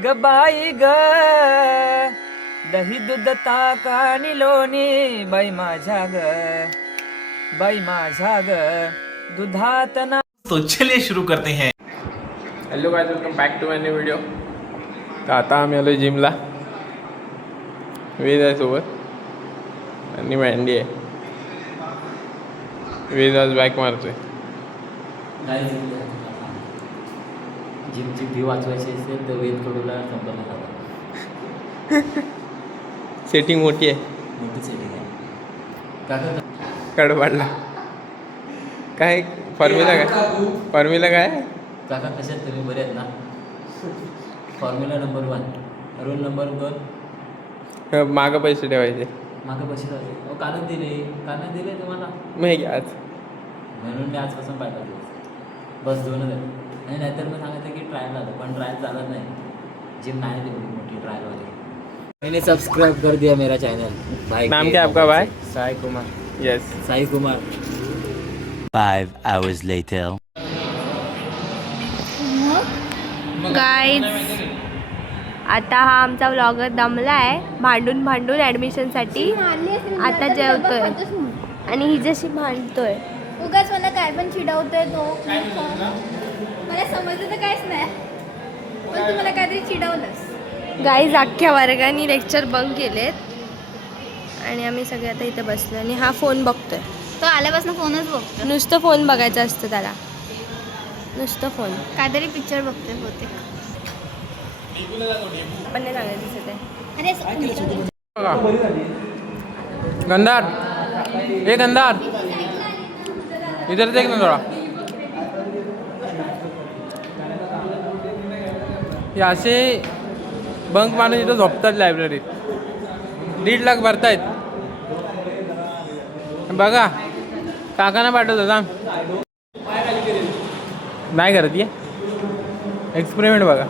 ग बाई ग दही दूध ताक आणि लोणी बाई माझ्या ग बाई माझ्या ग दुधात ना. तो चलिए शुरू करते हैं. Hello guys, welcome back to my new video. तर आता आम्ही आलो जिमला. वेद आहे सोबत आणि मँडी आहे. वेद आज बॅक मारतोय. जिमची फी वाचवायची असेल तर वेद कडूला संपर्क साधा. सेटिंग मोठी आहे. मोठी सेटिंग आहे. कडू पाडला. काय फॉर्म्युला काय काका कशात तुम्ही बरे आहेत ना? फॉर्म्युला नंबर 1, रूल नंबर 2, मागं पैसे ठेवायचे. मागं पैसे लावले. अहो कानं दिले तुम्हाला मग हे घ्या आज. म्हणून मी आजपासून पाहिला दिवस बस 2च आहेत. आणि नाहीतर मी सांगायचं की ट्रायल झालं, पण ट्रायल चालत नाही. जिम नाही तेवढी मोठी ट्रायल वगैरे. मैंने सब्सक्राइब कर दिया मेरा चैनल. भाई नाम क्या आपका भाई? Sai Kumar. Yes. Sai Kumar. 5 hours later. Guys आता हा आमचा व्लॉगर दमला आहे भांडून ॲडमिशनसाठी. आता जेवतोय आणि हिच्याशी भांडतोय. उगाच मला काय पण चिडवतोय तो. मला समजलं तर काहीच नाही, पण तू मला काहीतरी चिडवलंस. गाईज अख्ख्या वर्गाने लेक्चर बंक केलेत आणि आम्ही सगळे आता इथे बसलो आणि हा फोन बघतोय. तो आल्यापासून फोनच बघतो. नुसतं फोन बघायचं असतं त्याला, नुसतं फोन. काहीतरी पिक्चर बघतोय होते. पण नाही सांगायचं दिसत आहे. अरे गंधार, ए गंधार, इधर देख ना थोडा. हे असे बंक मारून इथं झोपतात लायब्ररीत. 1.5 लाख भरतायत. बघा काकांना पाठवतो सांग. नाही करत ये एक्सपेरिमेंट बघा.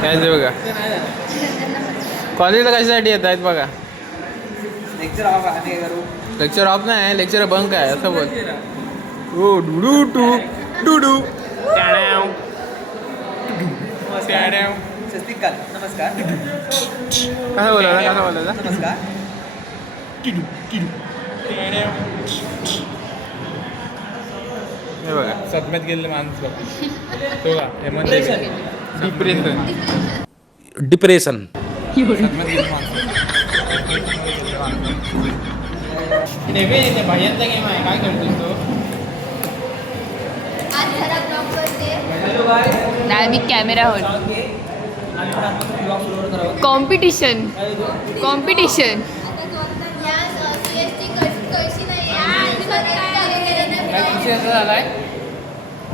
काय ते बघा. कॉलेजला कशासाठी येत आहेत बघा. लेक्चर ऑफ नाही, लेक्चर बंक आहे असं बोल. ओ डुडू टू डुडू टॅड्याव. नमस्कार. कसं बोलायचं नमस्कार. हे बघा सदम्यात गेलेले माणसं. तो का हे म्हणजे डिप्रेशन. सदम्यात गेले माणसं. भाज्यांचा गेम आहे. काय करतोस तो? आज जरा ब्लॉग करते. नाही मी कॅमेरा होईल. कॉम्पिटिशन या CST कशी नाही काय विषय असा झालाय,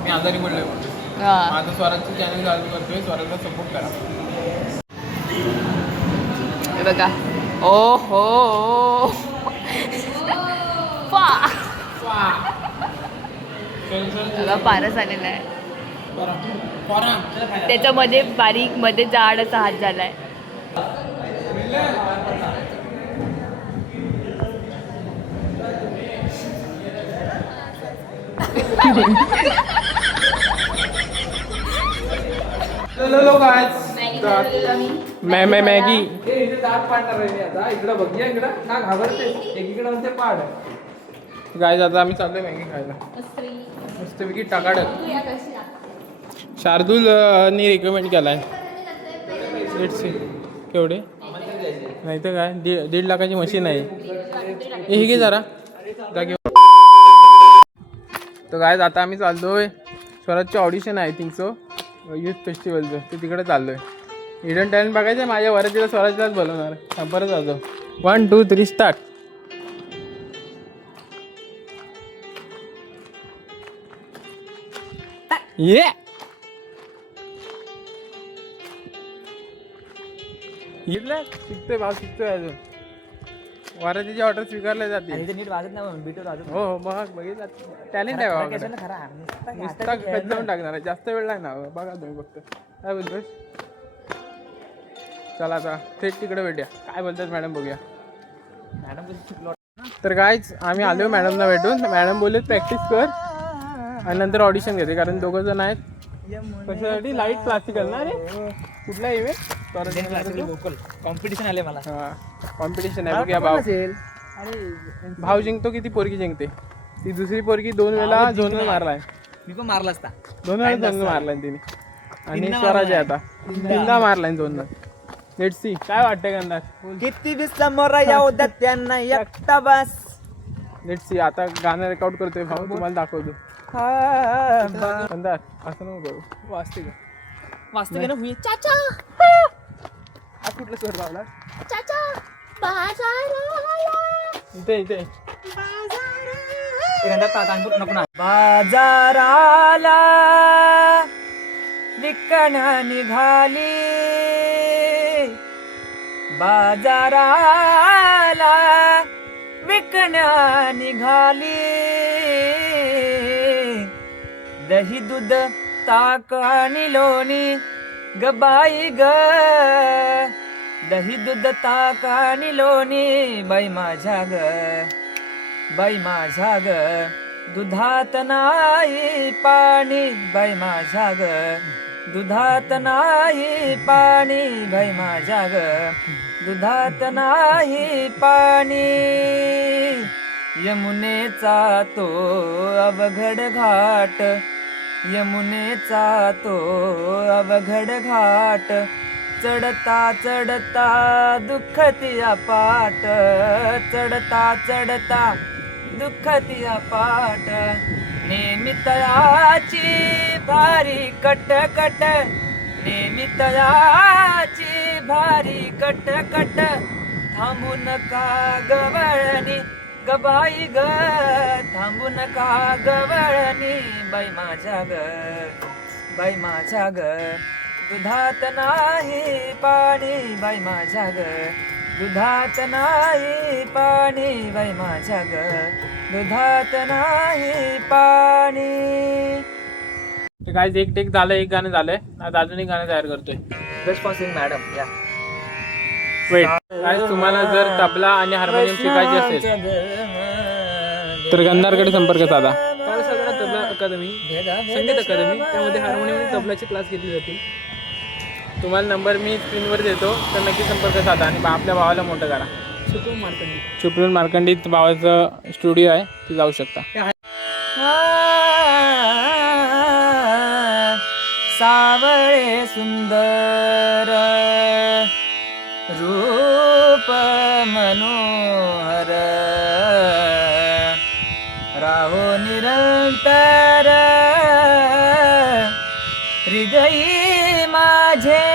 मी आजारी पडलोय. माझं स्वराजचं चॅनल चालू करतोय. स्वराजला सपोर्ट करा. बघा. ओ हो पारस आलेला आहे. त्याच्यामध्ये बारीक मध्ये जाड असा हात झालाय. मॅगी इकडं बघ इकडं का घाबरते. एकीकडे म्हणते पाड. गाईज आता आम्ही चाललोय मॅगी खायला. मस्तपैकी टाकाडक. शार्दूलनी रिकमेंड केलाय. लेट्स सी केवढे. नाही तर काय 1.5 लाखाची मशीन आहे. हे घे जरा जागे. तर गाईज आता आम्ही चाललोय. स्वराजचे ऑडिशन आहे थिंक सो यूथ फेस्टिवलचं. ते तिकडे चाललोय. हिडन टॅलेंट बघायचं आहे. माझ्या वरातीला स्वराजलाच बोलवणार. परत जातो. 1 2 3 स्टार्ट. ये शिकतोय भाव, शिकतोय अजून. वरातीची ऑर्डर स्वीकारल्या जाते. आणि ते नीट वाजत नाही म्हणून बीटवर वाजत हो बघ बघितलं टॅलेंट आहे बाबा. नुसता खत जाऊन टाकणार आहे, जास्त वेळ लागणार बघा तुम्ही फक्त. काय बोलतोय? चला आता थेट तिकडे भेटूया. काय बोलतात मॅडम बघूया. मॅडम तर कायच आम्ही आलो मॅडमना भेटून. मॅडम बोलले प्रॅक्टिस कर आणि नंतर ऑडिशन घेते, कारण दोघं जण आहेत. कशासाठी? लाईट क्लासिकल ना रे? कुठला इव्हेंट? कॉम्पिटिशन आले मला. हां कॉम्पिटिशन आहे बघूया. भाव भाव जिंकतो किती पोरगी जिंकते. ती दुसरी पोरगी 2 वेळा झोन मारलाय. मी पण मारला असता. 2 वेळा झोन मारलाय तिने. आणि स्वराज आहे आता 3दा मारलाय 2दा. लेट्स सी काय वाटतंय गंधार. किती बी समोर येऊ द्या त्यांना एकटा बस. Let's see. आता गाणं रेकॉर्ड करतोय भाऊ, तुम्हाला दाखवतो. गंधार असं नको करू. वाचते का? वास्तव ना हुई. चाचा हा कुठला स्वर लावला? चाचा बाजाराला इथे इथे नको ना. बाजाराला विकण्या निघाली, बाजाराला विकण्या निघाली. दही दूध ताक आणि लोणी ग बाई ग. दही दूध ताक आणि लोणी बाई माझ्या ग, बाई माझ्या ग. दुधात नाही पाणी बाई माझ्या ग, दुधात नाही पाणी बाई माझ्या ग, दुधात नाही पाणी. यमुनेचा तो अवघड घाट, यमुनेचा तो अवघड घाट. चढता चढता दुःखतिया पाट, चढता चढता दुःखतिया पाट. नेहमी तयाची भारी कटकट, नेहमी तयाची भारी कटकट. थांबू नका गवळणी गबाई ग, थांबू नका गवळणी बाई माझ्या ग, बाई माझ्या ग. दुधात नाही पाणी बाई माझ्या ग, दुधात नाही पाणी बाई माझ्या ग, दुधात नाही पाणी. काय एक टेक झालं, एक गाणं झालंय. आता अजून एक गाणं तयार करतोय. Best for sing madam. या वेट काय तुम्हाला जर तबला आणि हार्मोनियम शिकायचे असेल तर गंधारकडे संपर्क साधा. तबला अकादमी, संगीत अकादमी, त्यामध्ये हार्मोनियम आणि तबलाचे क्लास घेतले जातील. तुम्हाला नंबर मी स्क्रीनवर देतो, तर नक्की संपर्क साधा आणि आपल्या भावाला मोठं करा. सुप्रीम मार्कंडीत भावाचं स्टुडिओ आहे, ते जाऊ शकता. सावळे सुंदर रूप मनोहर, राहो निरंतर हृदयी माझे.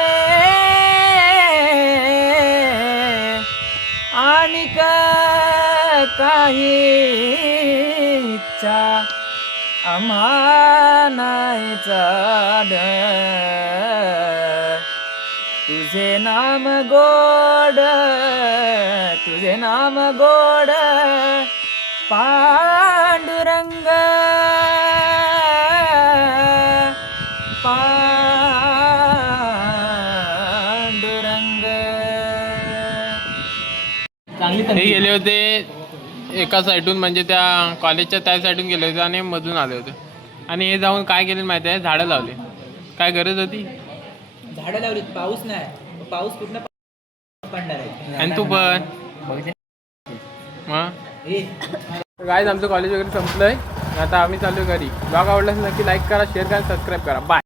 आणि काही इच्छा आम्हा नाही चाड. तुझे नाम गोड, तुझे नाम गोड पांडुरंग, पांडुरंग. हे गेले होते एका साईडून, म्हणजे त्या कॉलेजच्या त्या साईडून गेले होते आणि मधून आले होते. आणि हे जाऊन काय केलं माहिती आहे? झाडं लावले. काय गरज होती? झाडं लावली, पाऊस नाही, पाऊस कुठनं पडणार आहे. आणि तू पण गाईज आमचं कॉलेज वगैरे संपलंय. आता आम्ही चालू घरी. ब्लॉग आवडल्यास नक्की लाईक करा, शेअर करा, सबस्क्राईब करा. बाय.